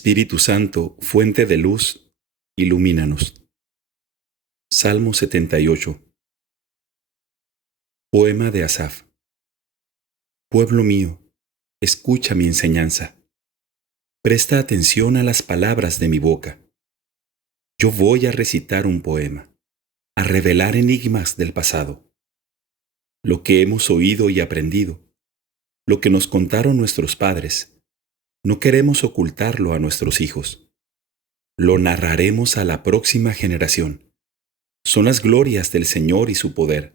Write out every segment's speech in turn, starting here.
Espíritu Santo, fuente de luz, ilumínanos. Salmo 78. Poema de Asaf. Pueblo mío, escucha mi enseñanza. Presta atención a las palabras de mi boca. Yo voy a recitar un poema, a revelar enigmas del pasado. Lo que hemos oído y aprendido, lo que nos contaron nuestros padres, no queremos ocultarlo a nuestros hijos. Lo narraremos a la próxima generación. Son las glorias del Señor y su poder,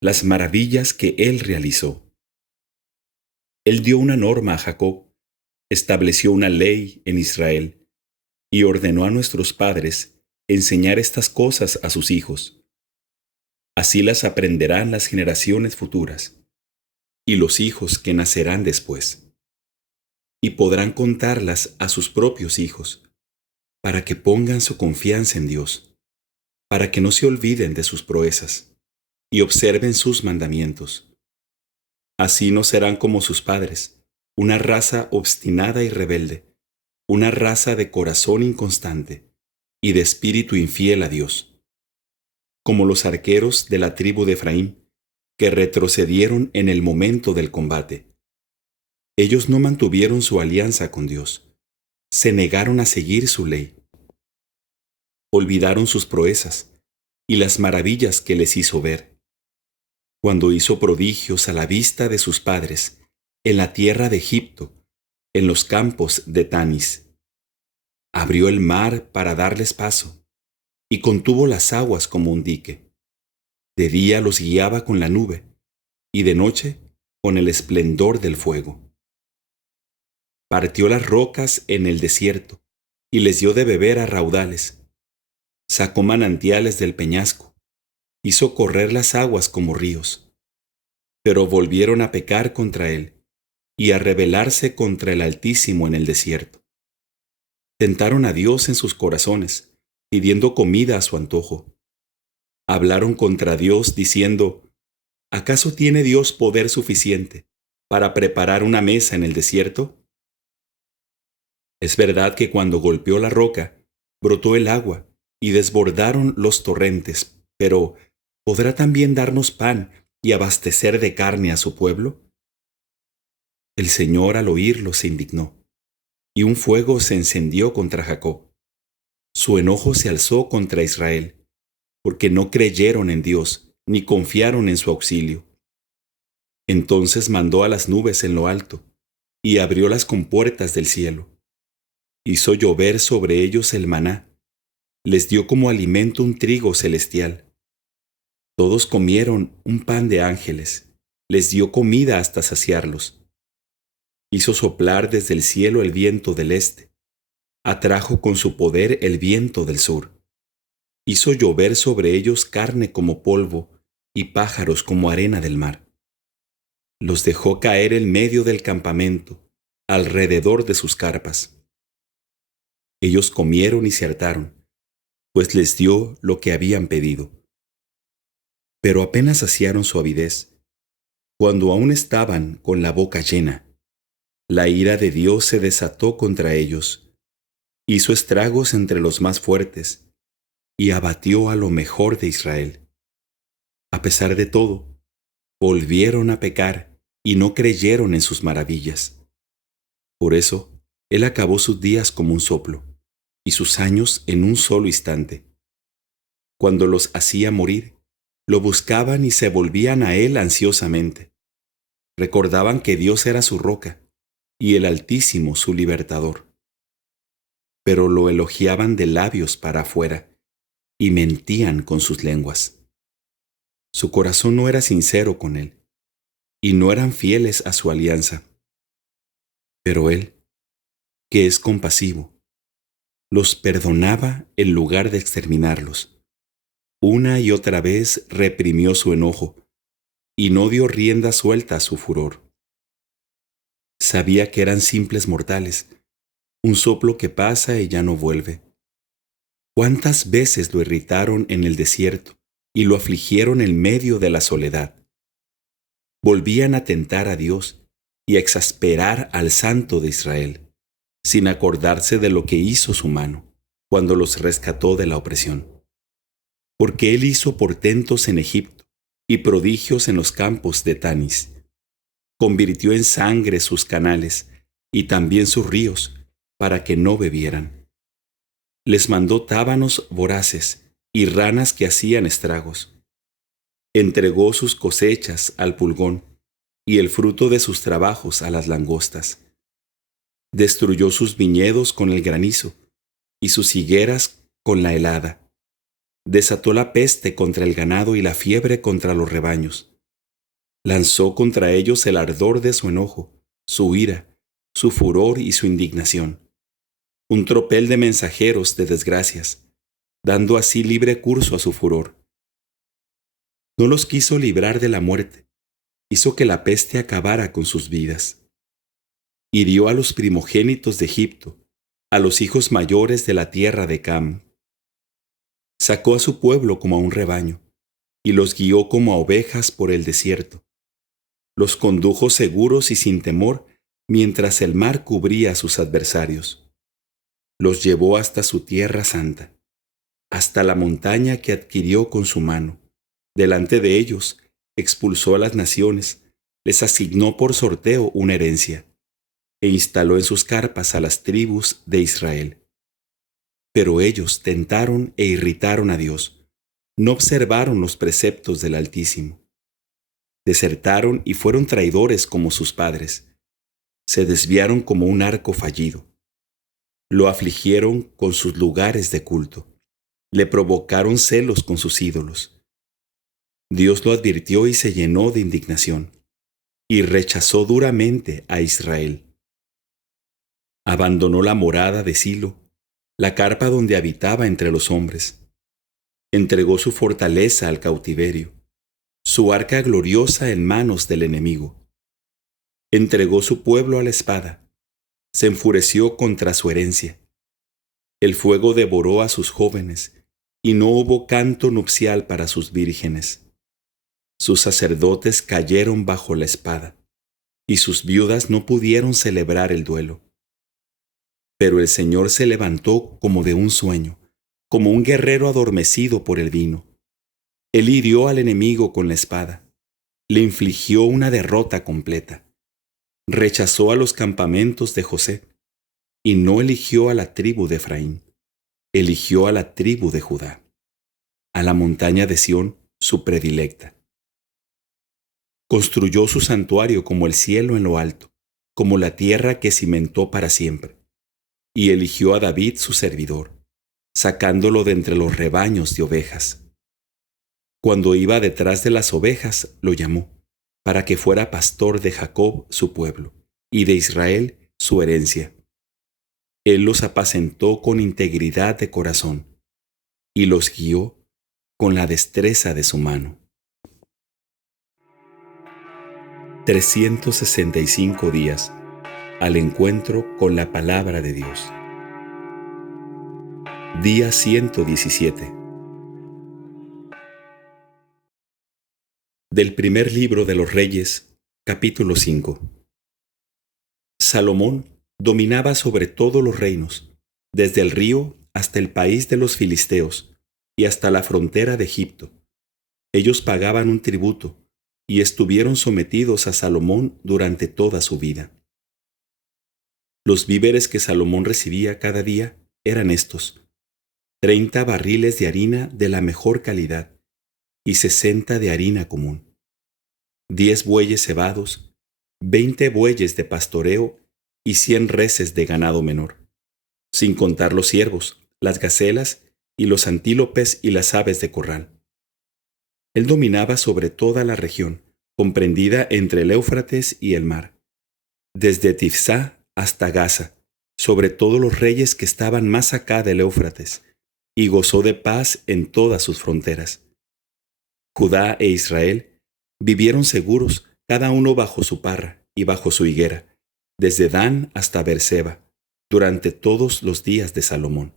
las maravillas que Él realizó. Él dio una norma a Jacob, estableció una ley en Israel y ordenó a nuestros padres enseñar estas cosas a sus hijos. Así las aprenderán las generaciones futuras y los hijos que nacerán después. Y podrán contarlas a sus propios hijos, para que pongan su confianza en Dios, para que no se olviden de sus proezas y observen sus mandamientos. Así no serán como sus padres, una raza obstinada y rebelde, una raza de corazón inconstante y de espíritu infiel a Dios. Como los arqueros de la tribu de Efraín, que retrocedieron en el momento del combate. Ellos no mantuvieron su alianza con Dios, se negaron a seguir su ley. Olvidaron sus proezas y las maravillas que les hizo ver, cuando hizo prodigios a la vista de sus padres, en la tierra de Egipto, en los campos de Tanis. Abrió el mar para darles paso, y contuvo las aguas como un dique. De día los guiaba con la nube, y de noche con el esplendor del fuego. Partió las rocas en el desierto, y les dio de beber a raudales. Sacó manantiales del peñasco, hizo correr las aguas como ríos. Pero volvieron a pecar contra él, y a rebelarse contra el Altísimo en el desierto. Tentaron a Dios en sus corazones, pidiendo comida a su antojo. Hablaron contra Dios diciendo, ¿acaso tiene Dios poder suficiente para preparar una mesa en el desierto? Es verdad que cuando golpeó la roca, brotó el agua y desbordaron los torrentes, pero ¿podrá también darnos pan y abastecer de carne a su pueblo? El Señor al oírlo se indignó, y un fuego se encendió contra Jacob. Su enojo se alzó contra Israel, porque no creyeron en Dios, ni confiaron en su auxilio. Entonces mandó a las nubes en lo alto, y abrió las compuertas del cielo. Hizo llover sobre ellos el maná, les dio como alimento un trigo celestial. Todos comieron un pan de ángeles, les dio comida hasta saciarlos. Hizo soplar desde el cielo el viento del este, atrajo con su poder el viento del sur. Hizo llover sobre ellos carne como polvo y pájaros como arena del mar. Los dejó caer en medio del campamento, alrededor de sus carpas. Ellos comieron y se hartaron, pues les dio lo que habían pedido. Pero apenas saciaron su avidez, cuando aún estaban con la boca llena, la ira de Dios se desató contra ellos, hizo estragos entre los más fuertes, y abatió a lo mejor de Israel. A pesar de todo, volvieron a pecar y no creyeron en sus maravillas. Por eso, Él acabó sus días como un soplo, y sus años en un solo instante. Cuando los hacía morir, lo buscaban y se volvían a Él ansiosamente. Recordaban que Dios era su roca, y el Altísimo su libertador. Pero lo elogiaban de labios para afuera, y mentían con sus lenguas. Su corazón no era sincero con Él, y no eran fieles a su alianza. Pero Él, que es compasivo, los perdonaba en lugar de exterminarlos. Una y otra vez reprimió su enojo, y no dio rienda suelta a su furor. Sabía que eran simples mortales, un soplo que pasa y ya no vuelve. ¿Cuántas veces lo irritaron en el desierto y lo afligieron en medio de la soledad? Volvían a tentar a Dios y a exasperar al Santo de Israel. sin acordarse de lo que hizo su mano, cuando los rescató de la opresión. Porque él hizo portentos en Egipto y prodigios en los campos de Tanis. Convirtió en sangre sus canales y también sus ríos, para que no bebieran. Les mandó tábanos voraces y ranas que hacían estragos. Entregó sus cosechas al pulgón y el fruto de sus trabajos a las langostas. Destruyó sus viñedos con el granizo y sus higueras con la helada. Desató la peste contra el ganado y la fiebre contra los rebaños. Lanzó contra ellos el ardor de su enojo, su ira, su furor y su indignación. Un tropel de mensajeros de desgracias, dando así libre curso a su furor. No los quiso librar de la muerte, hizo que la peste acabara con sus vidas. Hirió a los primogénitos de Egipto, a los hijos mayores de la tierra de Cam. Sacó a su pueblo como a un rebaño, y los guió como a ovejas por el desierto. Los condujo seguros y sin temor, mientras el mar cubría a sus adversarios. Los llevó hasta su tierra santa, hasta la montaña que adquirió con su mano. Delante de ellos expulsó a las naciones, les asignó por sorteo una herencia, e instaló en sus carpas a las tribus de Israel. Pero ellos tentaron e irritaron a Dios, no observaron los preceptos del Altísimo. Desertaron y fueron traidores como sus padres. Se desviaron como un arco fallido. Lo afligieron con sus lugares de culto. Le provocaron celos con sus ídolos. Dios lo advirtió y se llenó de indignación, y rechazó duramente a Israel. Abandonó la morada de Silo, la carpa donde habitaba entre los hombres. Entregó su fortaleza al cautiverio, su arca gloriosa en manos del enemigo. Entregó su pueblo a la espada, se enfureció contra su herencia. El fuego devoró a sus jóvenes, y no hubo canto nupcial para sus vírgenes. Sus sacerdotes cayeron bajo la espada, y sus viudas no pudieron celebrar el duelo. Pero el Señor se levantó como de un sueño, como un guerrero adormecido por el vino. Él hirió al enemigo con la espada, le infligió una derrota completa. Rechazó a los campamentos de José, y no eligió a la tribu de Efraín, eligió a la tribu de Judá, a la montaña de Sión, su predilecta. Construyó su santuario como el cielo en lo alto, como la tierra que cimentó para siempre, y eligió a David su servidor, sacándolo de entre los rebaños de ovejas. Cuando iba detrás de las ovejas, lo llamó, para que fuera pastor de Jacob su pueblo, y de Israel su herencia. Él los apacentó con integridad de corazón, y los guió con la destreza de su mano. 365 días al encuentro con la palabra de Dios. Día 117. Del primer libro de los Reyes, capítulo 5. Salomón dominaba sobre todos los reinos, desde el río hasta el país de los filisteos y hasta la frontera de Egipto. Ellos pagaban un tributo y estuvieron sometidos a Salomón durante toda su vida. Los víveres que Salomón recibía cada día eran estos: 30 barriles de harina de la mejor calidad y 60 de harina común, 10 bueyes cebados, 20 bueyes de pastoreo y 100 reses de ganado menor, sin contar los ciervos, las gacelas y los antílopes y las aves de corral. Él dominaba sobre toda la región, comprendida entre el Éufrates y el mar, desde Tifsá hasta Gaza, sobre todos los reyes que estaban más acá del Éufrates, y gozó de paz en todas sus fronteras. Judá e Israel vivieron seguros, cada uno bajo su parra y bajo su higuera, desde Dan hasta Beerseba, durante todos los días de Salomón.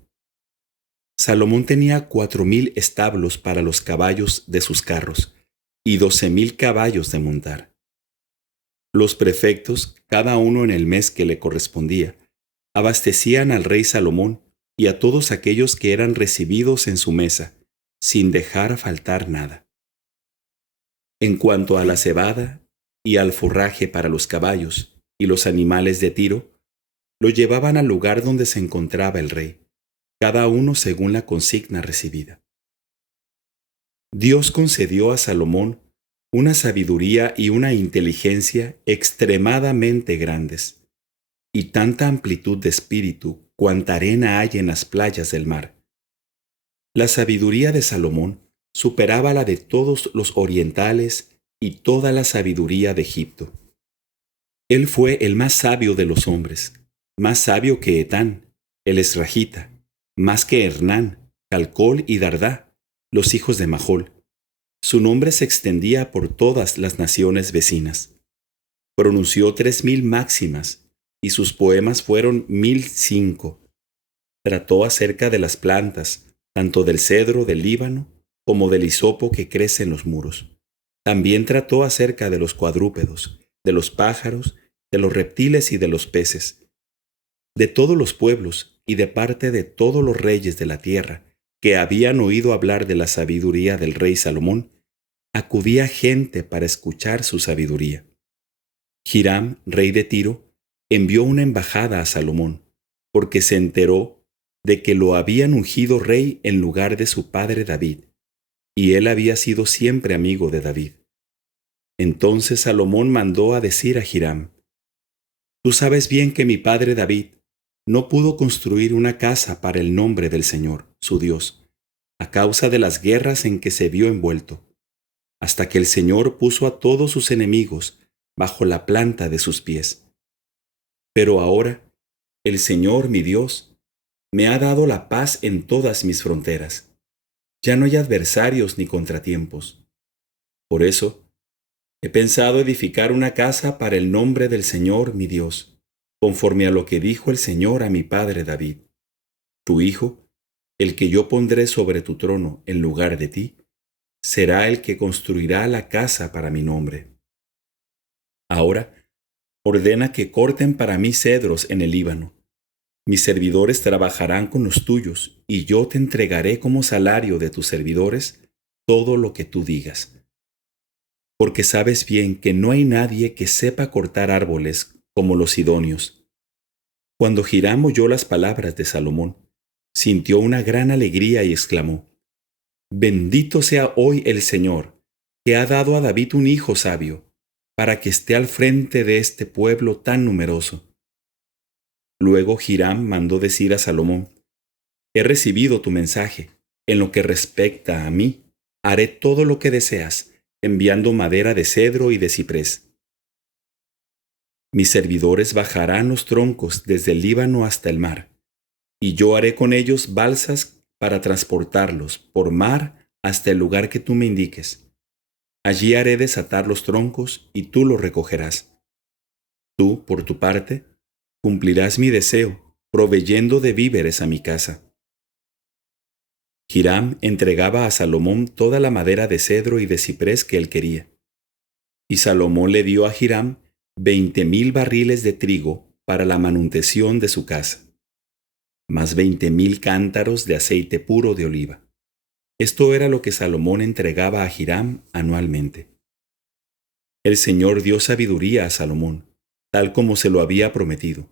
Salomón tenía 4,000 establos para los caballos de sus carros y 12,000 caballos de montar. Los prefectos, cada uno en el mes que le correspondía, abastecían al rey Salomón y a todos aquellos que eran recibidos en su mesa, sin dejar faltar nada. En cuanto a la cebada y al forraje para los caballos y los animales de tiro, lo llevaban al lugar donde se encontraba el rey, cada uno según la consigna recibida. Dios concedió a Salomón una sabiduría y una inteligencia extremadamente grandes, y tanta amplitud de espíritu cuanta arena hay en las playas del mar. La sabiduría de Salomón superaba la de todos los orientales y toda la sabiduría de Egipto. Él fue el más sabio de los hombres, más sabio que Etán, el esragita, más que Hernán, Calcol y Dardá, los hijos de Mahol. Su nombre se extendía por todas las naciones vecinas. Pronunció 3000 máximas, y sus poemas fueron 1005. Trató acerca de las plantas, tanto del cedro del Líbano como del hisopo que crece en los muros. También trató acerca de los cuadrúpedos, de los pájaros, de los reptiles y de los peces. De todos los pueblos y de parte de todos los reyes de la tierra que habían oído hablar de la sabiduría del rey Salomón, acudía gente para escuchar su sabiduría. Hiram, rey de Tiro, envió una embajada a Salomón, porque se enteró de que lo habían ungido rey en lugar de su padre David, y él había sido siempre amigo de David. Entonces Salomón mandó a decir a Hiram: «Tú sabes bien que mi padre David no pudo construir una casa para el nombre del Señor, su Dios, a causa de las guerras en que se vio envuelto, hasta que el Señor puso a todos sus enemigos bajo la planta de sus pies. Pero ahora, el Señor, mi Dios, me ha dado la paz en todas mis fronteras. Ya no hay adversarios ni contratiempos. Por eso, he pensado edificar una casa para el nombre del Señor, mi Dios, conforme a lo que dijo el Señor a mi padre David. Tu hijo, el que yo pondré sobre tu trono en lugar de ti, será el que construirá la casa para mi nombre. Ahora, ordena que corten para mí cedros en el Líbano. Mis servidores trabajarán con los tuyos, y yo te entregaré como salario de tus servidores todo lo que tú digas. Porque sabes bien que no hay nadie que sepa cortar árboles como los sidonios». Cuando Hiram oyó las palabras de Salomón, sintió una gran alegría y exclamó: «Bendito sea hoy el Señor, que ha dado a David un hijo sabio, para que esté al frente de este pueblo tan numeroso». Luego Hiram mandó decir a Salomón: «He recibido tu mensaje. En lo que respecta a mí, haré todo lo que deseas, enviando madera de cedro y de ciprés. Mis servidores bajarán los troncos desde el Líbano hasta el mar, y yo haré con ellos balsas para transportarlos por mar hasta el lugar que tú me indiques. Allí haré desatar los troncos y tú los recogerás. Tú, por tu parte, cumplirás mi deseo, proveyendo de víveres a mi casa». Hiram entregaba a Salomón toda la madera de cedro y de ciprés que él quería. Y Salomón le dio a Hiram 20,000 barriles de trigo para la manutención de su casa, más 20,000 cántaros de aceite puro de oliva. Esto era lo que Salomón entregaba a Hiram anualmente. El Señor dio sabiduría a Salomón, tal como se lo había prometido.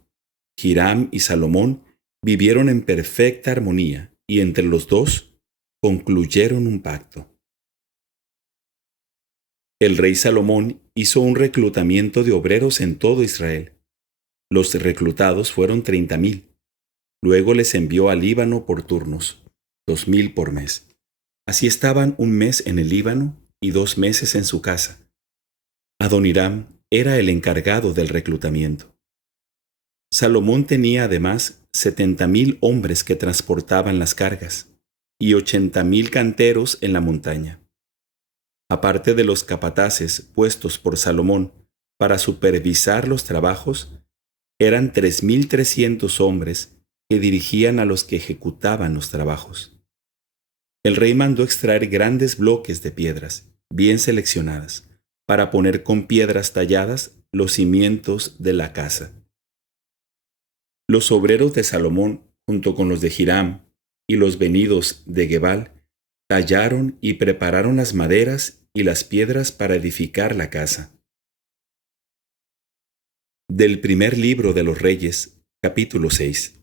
Hiram y Salomón vivieron en perfecta armonía, y entre los dos concluyeron un pacto. El rey Salomón hizo un reclutamiento de obreros en todo Israel. Los reclutados fueron 30,000. Luego les envió al Líbano por turnos, 2,000 por mes. Así estaban un mes en el Líbano y 2 meses en su casa. Adoniram era el encargado del reclutamiento. Salomón tenía además 70,000 hombres que transportaban las cargas y 80,000 canteros en la montaña. Aparte de los capataces puestos por Salomón para supervisar los trabajos, eran 3,300 hombres que dirigían a los que ejecutaban los trabajos. El rey mandó extraer grandes bloques de piedras, bien seleccionadas, para poner con piedras talladas los cimientos de la casa. Los obreros de Salomón, junto con los de Hiram y los venidos de Gebal, tallaron y prepararon las maderas y las piedras para edificar la casa. Del primer libro de los Reyes, capítulo 6.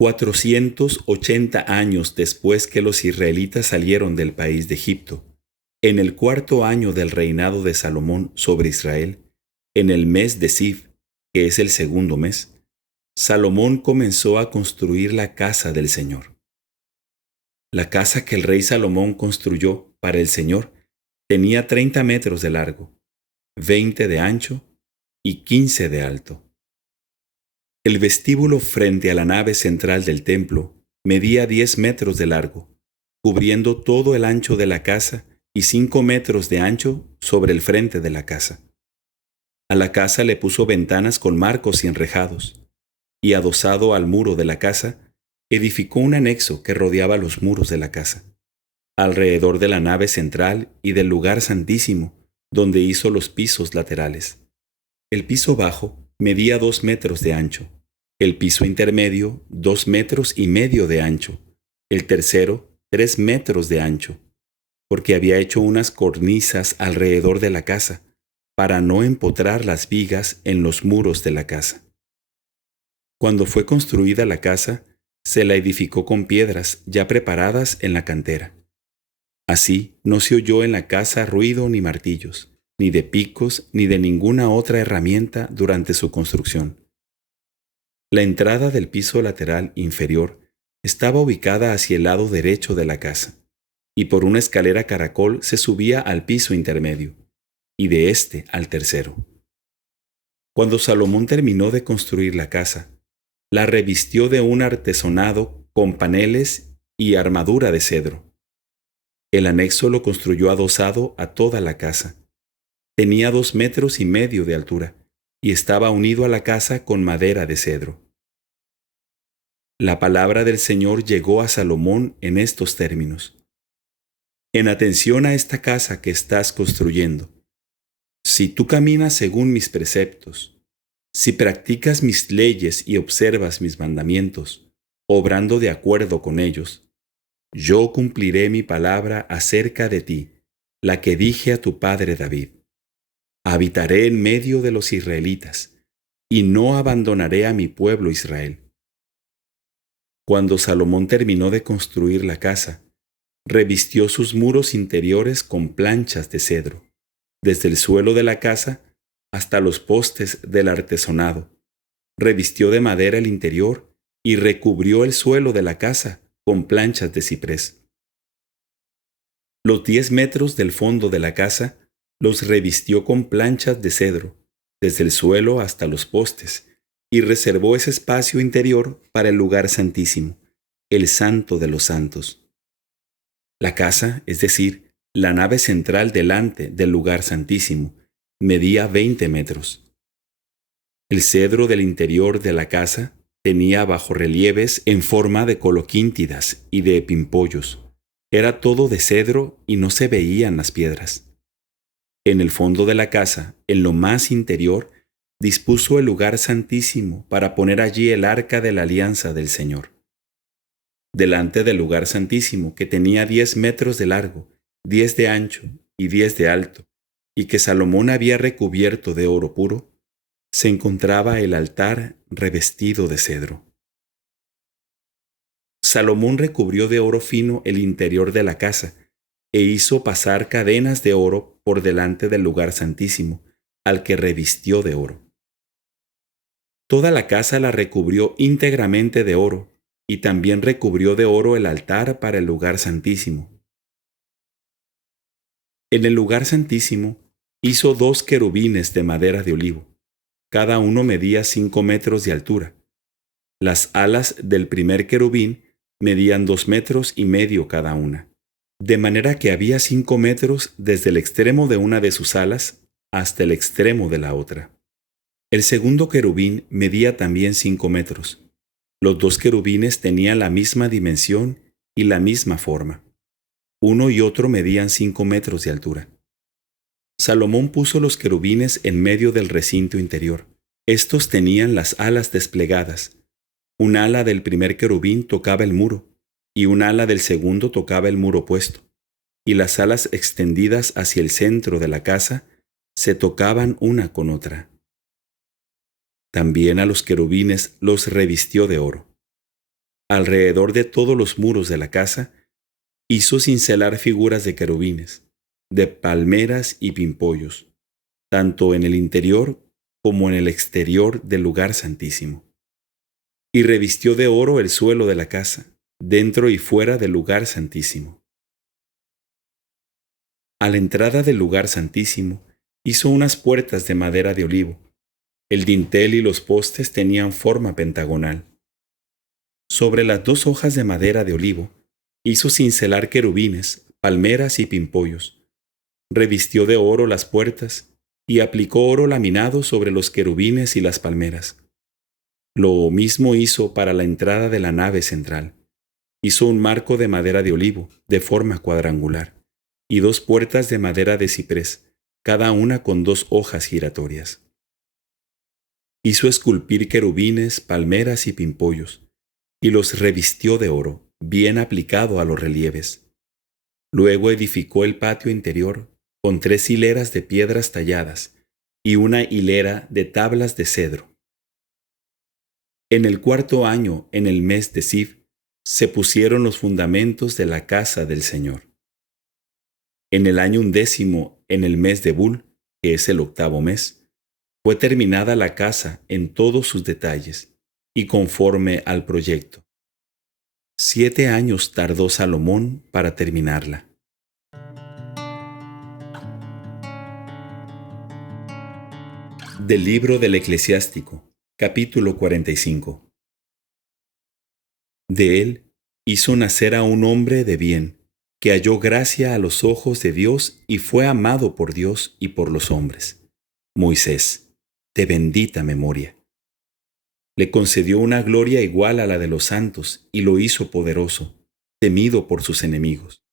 480 años después que los israelitas salieron del país de Egipto, en el cuarto año del reinado de Salomón sobre Israel, en el mes de Siv, que es el segundo mes, Salomón comenzó a construir la casa del Señor. La casa que el rey Salomón construyó para el Señor tenía 30 metros de largo, 20 de ancho y 15 de alto. El vestíbulo frente a la nave central del templo medía 10 metros de largo, cubriendo todo el ancho de la casa y 5 metros de ancho sobre el frente de la casa. A la casa le puso ventanas con marcos y enrejados, y adosado al muro de la casa, edificó un anexo que rodeaba los muros de la casa, alrededor de la nave central y del lugar santísimo, donde hizo los pisos laterales. El piso bajo medía 2 metros de ancho, el piso intermedio 2 metros y medio de ancho, el tercero 3 metros de ancho, porque había hecho unas cornisas alrededor de la casa, para no empotrar las vigas en los muros de la casa. Cuando fue construida la casa, se la edificó con piedras ya preparadas en la cantera. Así no se oyó en la casa ruido ni martillos, ni de picos, ni de ninguna otra herramienta durante su construcción. La entrada del piso lateral inferior estaba ubicada hacia el lado derecho de la casa, y por una escalera caracol se subía al piso intermedio, y de este al tercero. Cuando Salomón terminó de construir la casa, la revistió de un artesonado con paneles y armadura de cedro. El anexo lo construyó adosado a toda la casa. Tenía 2 metros y medio de altura, y estaba unido a la casa con madera de cedro. La palabra del Señor llegó a Salomón en estos términos: En atención a esta casa que estás construyendo, si tú caminas según mis preceptos, si practicas mis leyes y observas mis mandamientos, obrando de acuerdo con ellos, yo cumpliré mi palabra acerca de ti, la que dije a tu padre David. Habitaré en medio de los israelitas, y no abandonaré a mi pueblo Israel. Cuando Salomón terminó de construir la casa, revistió sus muros interiores con planchas de cedro, desde el suelo de la casa hasta los postes del artesonado. Revistió de madera el interior y recubrió el suelo de la casa con planchas de ciprés. Los 10 metros del fondo de la casa los revistió con planchas de cedro, desde el suelo hasta los postes, y reservó ese espacio interior para el lugar santísimo, el santo de los santos. La casa, es decir, la nave central delante del lugar santísimo, medía 20 metros. El cedro del interior de la casa tenía bajorrelieves en forma de coloquíntidas y de pimpollos. Era todo de cedro y no se veían las piedras. En el fondo de la casa, en lo más interior, dispuso el lugar santísimo para poner allí el arca de la alianza del Señor. Delante del lugar santísimo, que tenía 10 metros de largo, 10 de ancho y 10 de alto, y que Salomón había recubierto de oro puro, se encontraba el altar revestido de cedro. Salomón recubrió de oro fino el interior de la casa, e hizo pasar cadenas de oro por delante del lugar santísimo, al que revistió de oro. Toda la casa la recubrió íntegramente de oro, y también recubrió de oro el altar para el lugar santísimo. En el lugar santísimo hizo 2 querubines de madera de olivo. Cada uno medía 5 metros de altura. Las alas del primer querubín medían 2 metros y medio cada una, de manera que había 5 metros desde el extremo de una de sus alas hasta el extremo de la otra. El segundo querubín medía también 5 metros. Los 2 querubines tenían la misma dimensión y la misma forma. Uno y otro medían 5 metros de altura. Salomón puso los querubines en medio del recinto interior, Estos tenían las alas desplegadas. Un ala del primer querubín tocaba el muro, y un ala del segundo tocaba el muro opuesto, y las alas extendidas hacia el centro de la casa se tocaban una con otra. También a los querubines los revistió de oro. Alrededor de todos los muros de la casa hizo cincelar figuras de querubines, de palmeras y pimpollos, tanto en el interior como en el exterior del lugar santísimo. Y revistió de oro el suelo de la casa, dentro y fuera del lugar santísimo. A la entrada del lugar santísimo hizo unas puertas de madera de olivo. El dintel y los postes tenían forma pentagonal. Sobre las 2 hojas de madera de olivo hizo cincelar querubines, palmeras y pimpollos. Revistió de oro las puertas y aplicó oro laminado sobre los querubines y las palmeras. Lo mismo hizo para la entrada de la nave central. Hizo un marco de madera de olivo, de forma cuadrangular, y 2 puertas de madera de ciprés, cada una con 2 hojas giratorias. Hizo esculpir querubines, palmeras y pimpollos, y los revistió de oro, bien aplicado a los relieves. Luego edificó el patio interior con 3 hileras de piedras talladas y una hilera de tablas de cedro. En el 4º año, en el mes de Siv, se pusieron los fundamentos de la casa del Señor. En el año 11º, en el mes de Bul, que es el 8º mes, fue terminada la casa en todos sus detalles y conforme al proyecto. 7 años tardó Salomón para terminarla. Del libro del Eclesiástico, capítulo 45. De él hizo nacer a un hombre de bien, que halló gracia a los ojos de Dios y fue amado por Dios y por los hombres. Moisés, de bendita memoria. Le concedió una gloria igual a la de los santos y lo hizo poderoso, temido por sus enemigos.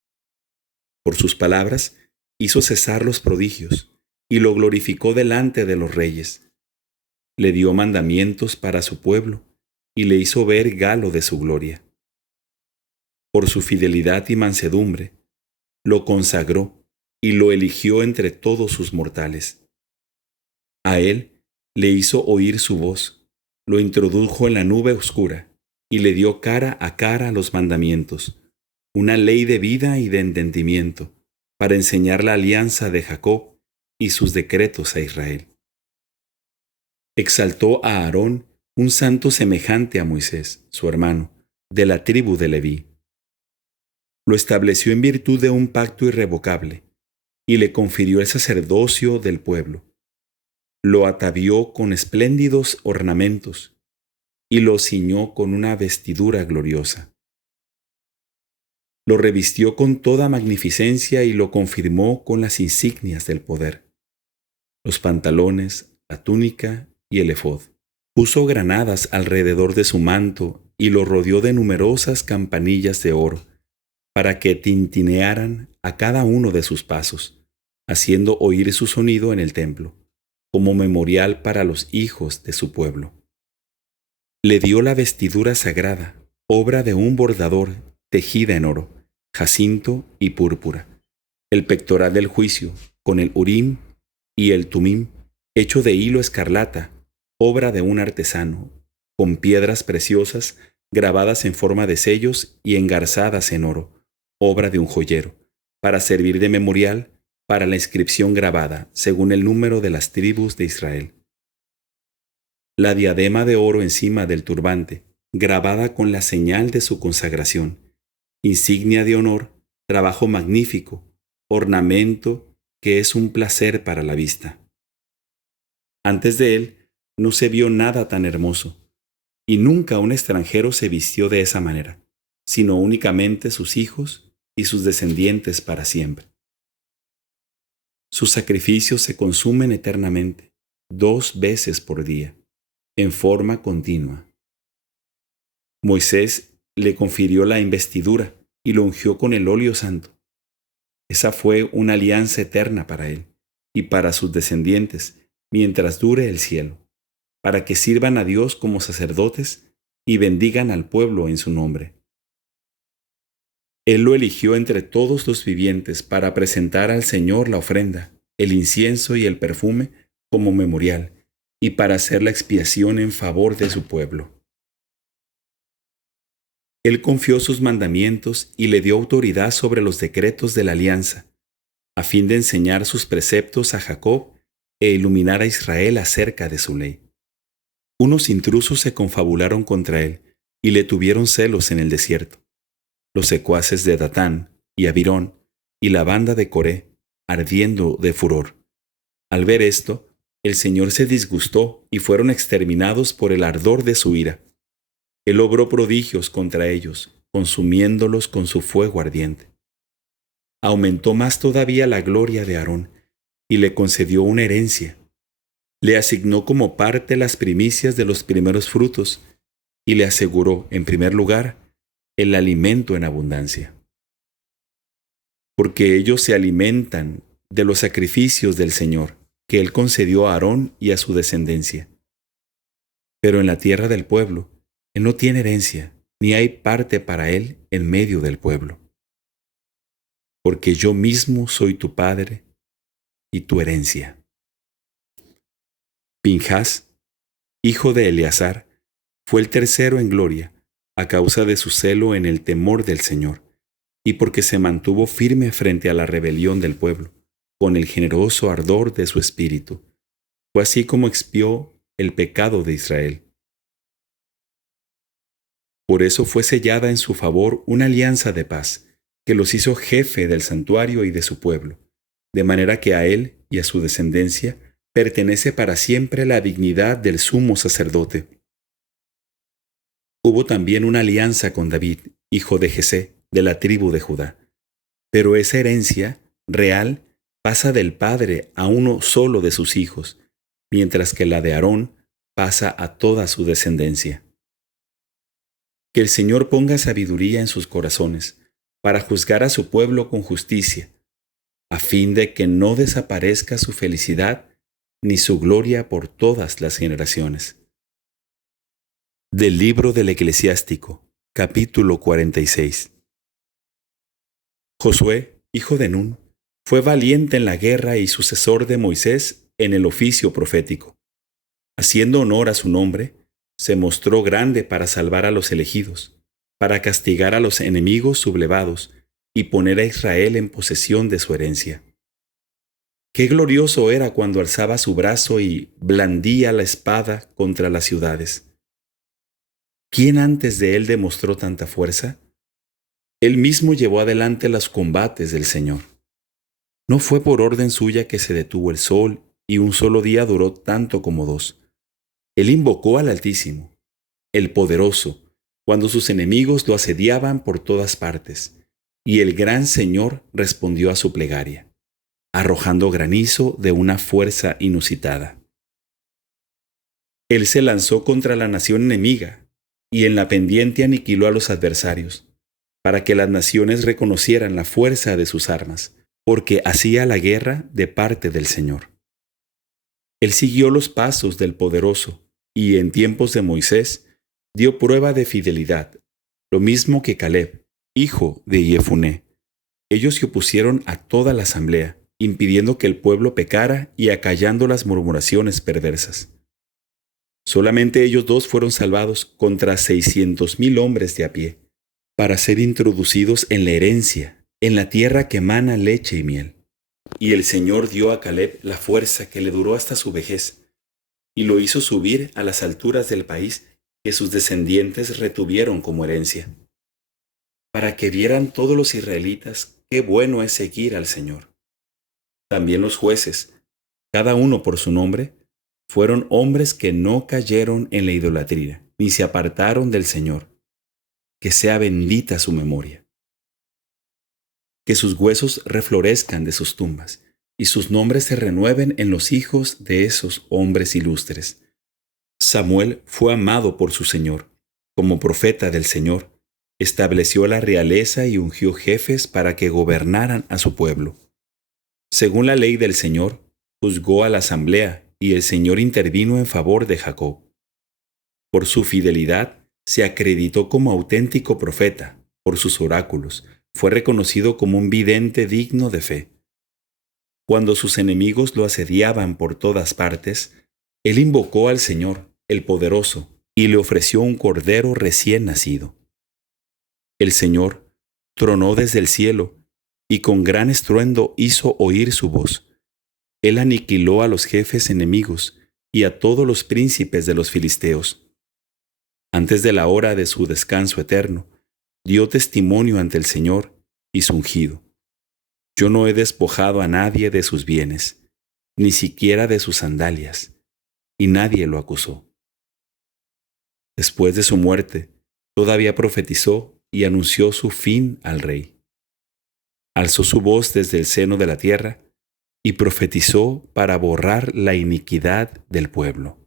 Por sus palabras hizo cesar los prodigios y lo glorificó delante de los reyes. Le dio mandamientos para su pueblo y le hizo ver galo de su gloria. Por su fidelidad y mansedumbre, lo consagró y lo eligió entre todos sus mortales. A él le hizo oír su voz, lo introdujo en la nube oscura y le dio cara a cara los mandamientos, una ley de vida y de entendimiento, para enseñar la alianza de Jacob y sus decretos a Israel. Exaltó a Aarón, un santo semejante a Moisés, su hermano, de la tribu de Leví. Lo estableció en virtud de un pacto irrevocable, y le confirió el sacerdocio del pueblo. Lo atavió con espléndidos ornamentos, y lo ciñó con una vestidura gloriosa. Lo revistió con toda magnificencia y lo confirmó con las insignias del poder: los pantalones, la túnica y el efod. Puso granadas alrededor de su manto y lo rodeó de numerosas campanillas de oro, para que tintinearan a cada uno de sus pasos, haciendo oír su sonido en el templo, como memorial para los hijos de su pueblo. Le dio la vestidura sagrada, obra de un bordador, tejida en oro, jacinto y púrpura, el pectoral del juicio, con el Urim y el Tumim, hecho de hilo escarlata, obra de un artesano, con piedras preciosas grabadas en forma de sellos y engarzadas en oro, obra de un joyero, para servir de memorial para la inscripción grabada, según el número de las tribus de Israel. La diadema de oro encima del turbante, grabada con la señal de su consagración, insignia de honor, trabajo magnífico, ornamento que es un placer para la vista. Antes de él no se vio nada tan hermoso, y nunca un extranjero se vistió de esa manera, sino únicamente sus hijos y sus descendientes para siempre. Sus sacrificios se consumen eternamente, 2 veces por día, en forma continua. Moisés le confirió la investidura y lo ungió con el óleo santo. Esa fue una alianza eterna para él y para sus descendientes, mientras dure el cielo. para que sirvan a Dios como sacerdotes y bendigan al pueblo en su nombre. Él lo eligió entre todos los vivientes para presentar al Señor la ofrenda, el incienso y el perfume como memorial, y para hacer la expiación en favor de su pueblo. Él confió sus mandamientos y le dio autoridad sobre los decretos de la alianza, a fin de enseñar sus preceptos a Jacob e iluminar a Israel acerca de su ley. Unos intrusos se confabularon contra él y le tuvieron celos en el desierto. Los secuaces de Datán y Abirón y la banda de Coré, ardiendo de furor. Al ver esto, el Señor se disgustó y fueron exterminados por el ardor de su ira. Él obró prodigios contra ellos, consumiéndolos con su fuego ardiente. Aumentó más todavía la gloria de Aarón y le concedió una herencia. Le asignó como parte las primicias de los primeros frutos y le aseguró, en primer lugar, el alimento en abundancia. Porque ellos se alimentan de los sacrificios del Señor, que Él concedió a Aarón y a su descendencia. Pero en la tierra del pueblo, Él no tiene herencia, ni hay parte para Él en medio del pueblo. Porque yo mismo soy tu padre y tu herencia. Pinjas, hijo de Eleazar, fue el tercero en gloria, a causa de su celo en el temor del Señor, y porque se mantuvo firme frente a la rebelión del pueblo, con el generoso ardor de su espíritu. Fue así como expió el pecado de Israel. Por eso fue sellada en su favor una alianza de paz, que los hizo jefe del santuario y de su pueblo, de manera que a él y a su descendencia pertenece para siempre la dignidad del sumo sacerdote. Hubo también una alianza con David, hijo de Jesé, de la tribu de Judá. Pero esa herencia real pasa del padre a uno solo de sus hijos, mientras que la de Aarón pasa a toda su descendencia. Que el Señor ponga sabiduría en sus corazones, para juzgar a su pueblo con justicia, a fin de que no desaparezca su felicidad ni su gloria por todas las generaciones. Del libro del Eclesiástico, capítulo 46. Josué, hijo de Nun, fue valiente en la guerra y sucesor de Moisés en el oficio profético. Haciendo honor a su nombre, se mostró grande para salvar a los elegidos, para castigar a los enemigos sublevados y poner a Israel en posesión de su herencia. Qué glorioso era cuando alzaba su brazo y blandía la espada contra las ciudades. ¿Quién antes de él demostró tanta fuerza? Él mismo llevó adelante los combates del Señor. No fue por orden suya que se detuvo el sol y un solo día duró tanto como dos. Él invocó al Altísimo, el Poderoso, cuando sus enemigos lo asediaban por todas partes, y el gran Señor respondió a su plegaria, arrojando granizo de una fuerza inusitada. Él se lanzó contra la nación enemiga, y en la pendiente aniquiló a los adversarios, para que las naciones reconocieran la fuerza de sus armas, porque hacía la guerra de parte del Señor. Él siguió los pasos del Poderoso, y en tiempos de Moisés dio prueba de fidelidad, lo mismo que Caleb, hijo de Jefuné. Ellos se opusieron a toda la asamblea, impidiendo que el pueblo pecara y acallando las murmuraciones perversas. Solamente ellos dos fueron salvados contra 600,000 hombres de a pie, para ser introducidos en la herencia, en la tierra que emana leche y miel. Y el Señor dio a Caleb la fuerza que le duró hasta su vejez, y lo hizo subir a las alturas del país que sus descendientes retuvieron como herencia, para que vieran todos los israelitas qué bueno es seguir al Señor. También los jueces, cada uno por su nombre, fueron hombres que no cayeron en la idolatría, ni se apartaron del Señor. Que sea bendita su memoria. Que sus huesos reflorezcan de sus tumbas, y sus nombres se renueven en los hijos de esos hombres ilustres. Samuel fue amado por su Señor. Como profeta del Señor, estableció la realeza y ungió jefes para que gobernaran a su pueblo. Según la ley del Señor, juzgó a la asamblea y el Señor intervino en favor de Jacob. Por su fidelidad se acreditó como auténtico profeta, por sus oráculos, fue reconocido como un vidente digno de fe. Cuando sus enemigos lo asediaban por todas partes, él invocó al Señor, el Poderoso, y le ofreció un cordero recién nacido. El Señor tronó desde el cielo y con gran estruendo hizo oír su voz. Él aniquiló a los jefes enemigos y a todos los príncipes de los filisteos. Antes de la hora de su descanso eterno, dio testimonio ante el Señor y su ungido. Yo no he despojado a nadie de sus bienes, ni siquiera de sus sandalias, y nadie lo acusó. Después de su muerte, todavía profetizó y anunció su fin al rey. Alzó su voz desde el seno de la tierra y profetizó para borrar la iniquidad del pueblo.